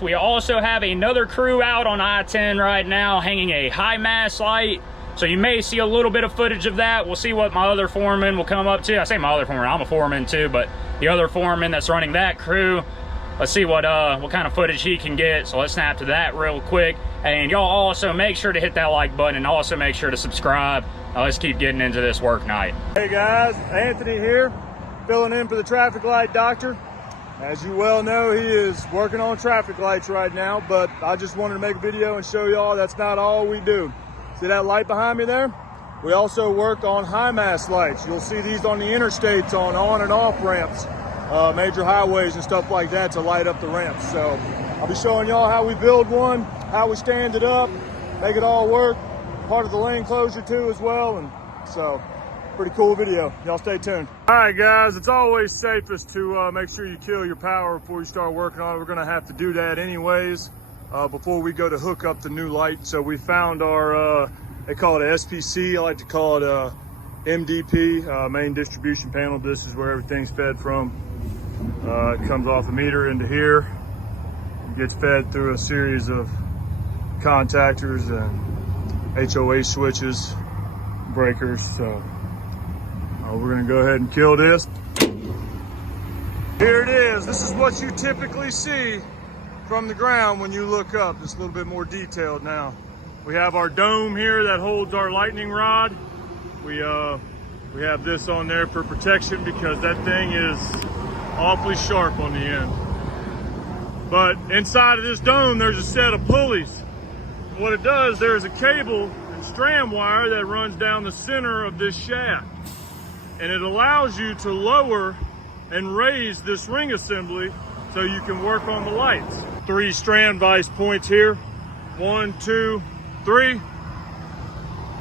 We also have another crew out on I-10 right now hanging a high mast light. So you may see a little bit of footage of that. We'll see what my other foreman will come up to. I say my other foreman, I'm a foreman too, but the other foreman that's running that crew, let's see what kind of footage he can get. So let's snap to that real quick. And y'all also make sure to hit that like button and also make sure to subscribe. Let's keep getting into this work night. Hey guys, Anthony here, filling in for the traffic light doctor. As you well know, he is working on traffic lights right now, but I just wanted to make a video and show y'all that's not all we do. See that light behind me there? We also work on high mast lights. You'll see these on the interstates on and off ramps, major highways and stuff like that to light up the ramps. So I'll be showing y'all how we build one, how we stand it up, make it all work. Part of the lane closure too as well, and so pretty cool video. Y'all stay tuned. All right guys, it's always safest to make sure you kill your power before you start working on it. We're gonna have to do that anyways before we go to hook up the new light. So we found our, they call it a SPC, I like to call it MDP, main distribution panel. This is where everything's fed from. It comes off the meter into here. It gets fed through a series of contactors and HOA switches, breakers. So we're gonna go ahead and kill this. Here it is. This is what you typically see from the ground when you look up. Just a little bit more detailed now. We have our dome here that holds our lightning rod. We have this on there for protection because that thing is awfully sharp on the end. But inside of this dome, there's a set of pulleys. What it does, there's a cable and strand wire that runs down the center of this shaft. And it allows you to lower and raise this ring assembly so you can work on the lights. 3 strand vise points here. 1, 2, 3.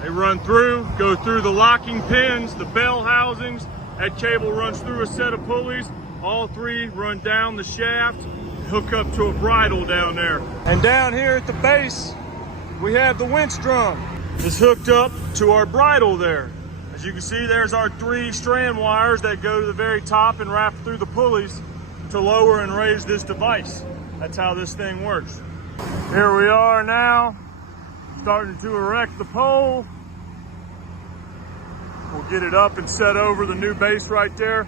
They run through, go through the locking pins, the bell housings. That cable runs through a set of pulleys. All 3 run down the shaft, hook up to a bridle down there. And down here at the base, we have the winch drum. It's hooked up to our bridle there. As you can see, there's our 3 strand wires that go to the very top and wrap through the pulleys to lower and raise this device. That's how this thing works. Here we are now, starting to erect the pole. We'll get it up and set over the new base right there.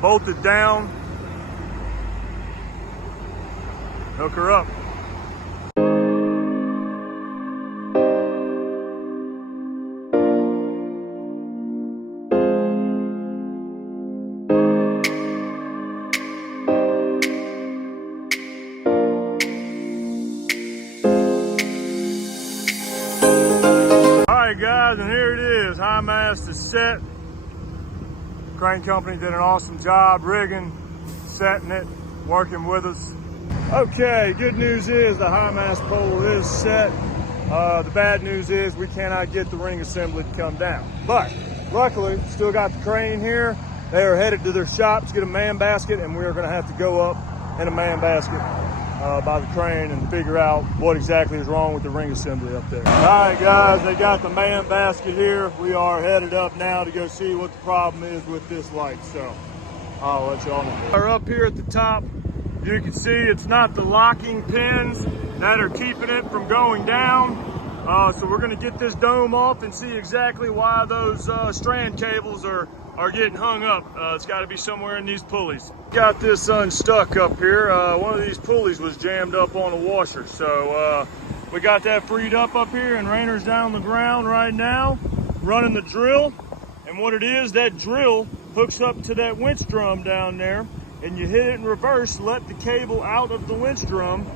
Bolt it down. Hook her up. Guys, and here it is. High mast is set. Crane company did an awesome job rigging, setting it, working with us. Okay, good news is the high mast pole is set. The bad news is we cannot get the ring assembly to come down. But luckily, still got the crane here. They are headed to their shop to get a man basket, and we are going to have to go up in a man basket by the crane and figure out what exactly is wrong with the ring assembly up there. All right guys, they got the man basket here. We are headed up now to go see what the problem is with this light, so I'll let y'all know. We're up here at the top. You can see it's not the locking pins that are keeping it from going down. So we're gonna get this dome off and see exactly why those strand cables are getting hung up. It's got to be somewhere in these pulleys. Got this unstuck up here. One of these pulleys was jammed up on a washer, so we got that freed up here, and Rainer's down on the ground right now running the drill. And what it is, that drill hooks up to that winch drum down there, and you hit it in reverse, let the cable out of the winch drum,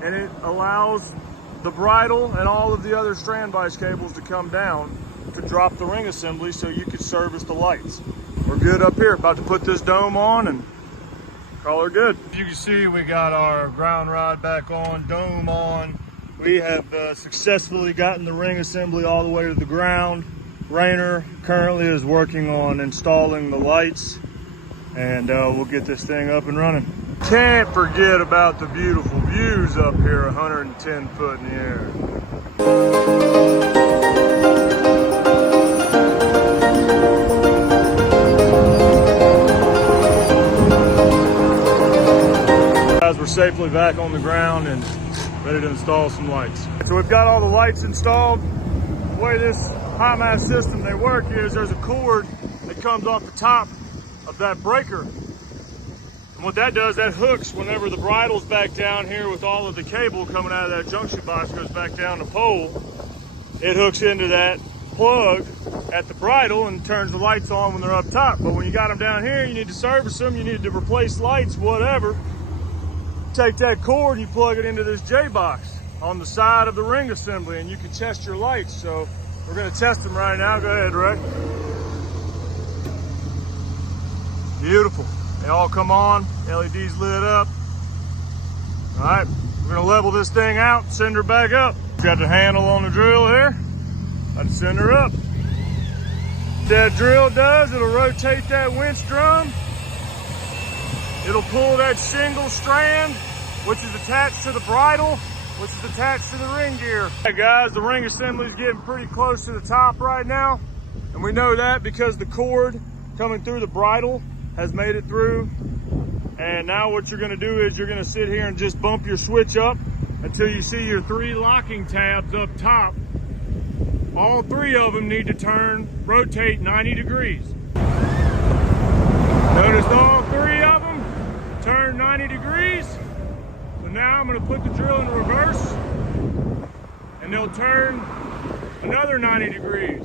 and it allows the bridle and all of the other strand vise cables to come down to drop the ring assembly so you could service the lights. We're good up here, about to put this dome on and call her good. As you can see, we got our ground rod back on, dome on. We have successfully gotten the ring assembly all the way to the ground. Rainer currently is working on installing the lights, and we'll get this thing up and running. Can't forget about the beautiful views up here, 110 foot in the air. safely back on the ground and ready to install some lights. So we've got all the lights installed. The way this high mast system they work is there's a cord that comes off the top of that breaker. And what that does, that hooks whenever the bridle's back down here with all of the cable coming out of that junction box goes back down the pole. It hooks into that plug at the bridle and turns the lights on when they're up top. But when you got them down here, you need to service them, you need to replace lights, whatever. Take that cord and you plug it into this J-box on the side of the ring assembly and you can test your lights. So we're gonna test them right now. Go ahead, Rick. Beautiful. They all come on, LED's lit up. All right, we're gonna level this thing out, send her back up. Got the handle on the drill here. Let's send her up. What that drill does, it'll rotate that winch drum. It'll pull that single strand, which is attached to the bridle, which is attached to the ring gear. Hey guys, the ring assembly is getting pretty close to the top right now. And we know that because the cord coming through the bridle has made it through. And now what you're gonna do is you're gonna sit here and just bump your switch up until you see your 3 locking tabs up top. All 3 of them need to rotate 90 degrees. Notice all 3 of them turn 90 degrees. So now I'm gonna put the drill in reverse and they'll turn another 90 degrees.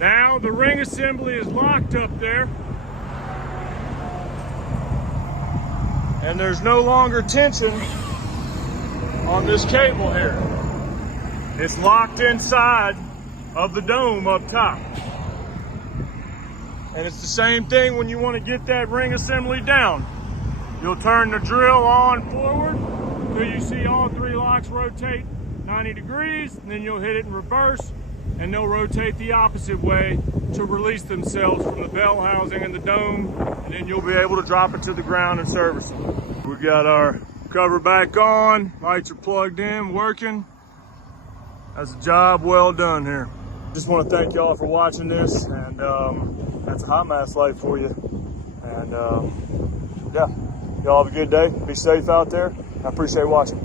Now the ring assembly is locked up there. And there's no longer tension on this cable here. It's locked inside of the dome up top. And it's the same thing when you want to get that ring assembly down. You'll turn the drill on forward until you see all 3 locks rotate 90 degrees, and then you'll hit it in reverse and they'll rotate the opposite way to release themselves from the bell housing and the dome, and then you'll be able to drop it to the ground and service them. We got our cover back on, lights are plugged in, working. That's a job well done here. Just want to thank y'all for watching this, and that's a high mast light for you. And yeah, y'all have a good day. Be safe out there. I appreciate watching.